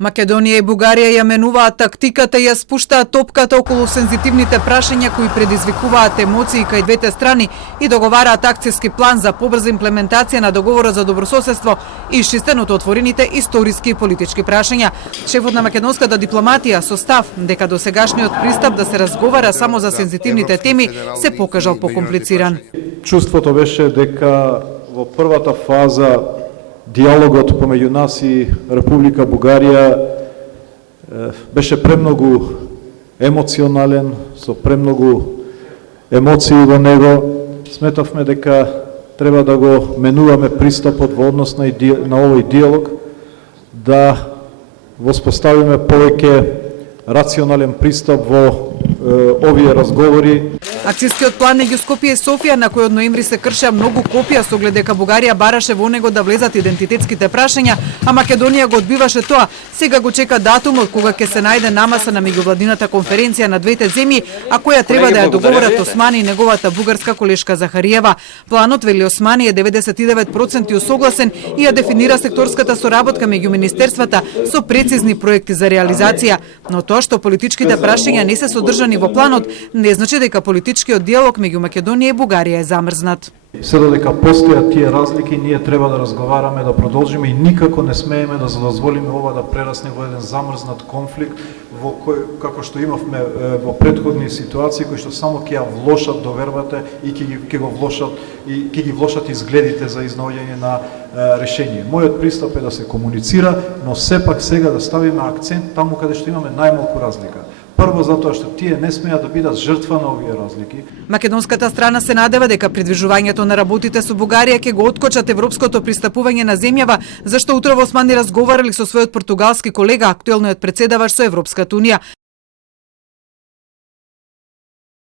Македонија и Бугарија ја менуваат тактиката и ја спуштаат топката околу сензитивните прашања кои предизвикуваат емоции кај двете страни и договараат акцијски план за побрза имплементација на договорот за добрососедство и шистен од отворените историски и политички прашања. Шефот на македонската дипломатија со став дека досегашниот пристап да се разговара само за сензитивните теми се покажал покомплициран. Чувството беше дека во првата фаза диалогот помеѓу нас и Република Бугарија беше премногу емоционален, со премногу емоции во него. Сметавме дека треба да го менуваме пристапот во однос на овој диалог, да воспоставиме повеќе рационален пристап во овие разговори. Акцијскиот план меѓу Скопје и Софија, на кој од ноември се кршеа многу копија со оглед дека Бугарија бараше во него да влезат идентитетските прашања, а Македонија го одбиваше тоа, сега го чека датумот кога ќе се најде намаса на меѓувладината конференција на двете земји, а која треба да ја договорат Османи и неговата бугарска колешка Захариева. Планот, вели Османи, е 99% усогласен и ја дефинира секторската соработка меѓу министерствата со прецизни проекти за реализација. Но тоа што политичките прашања не се содржани во планот, не значи дека политичкиот диалог меѓу Македонија и Бугарија е замрзнат. Се додека постојат тие разлики, ние треба да разговараме, да продолжиме и никако не смееме да дозволиме ова да прерасне во еден замрзнат конфликт во кој, како што имавме во претходни ситуации, кои што само ќе ја влошат довербата и ќе ги влошат изгледите за изнаоѓање на решение. Мојот пристап е да се комуницира, но сепак сега да ставиме акцент таму каде што имаме најмалку разлика. Прво затоа што тие не смеат да бидат жртва на овие разлики. Македонската страна се надева дека придвижувањето на работите со Бугарија ќе го откочат европското пристапување на земјава, зашто утре во Османи разговарали со својот португалски колега, актуелниот претседавач со Европската унија.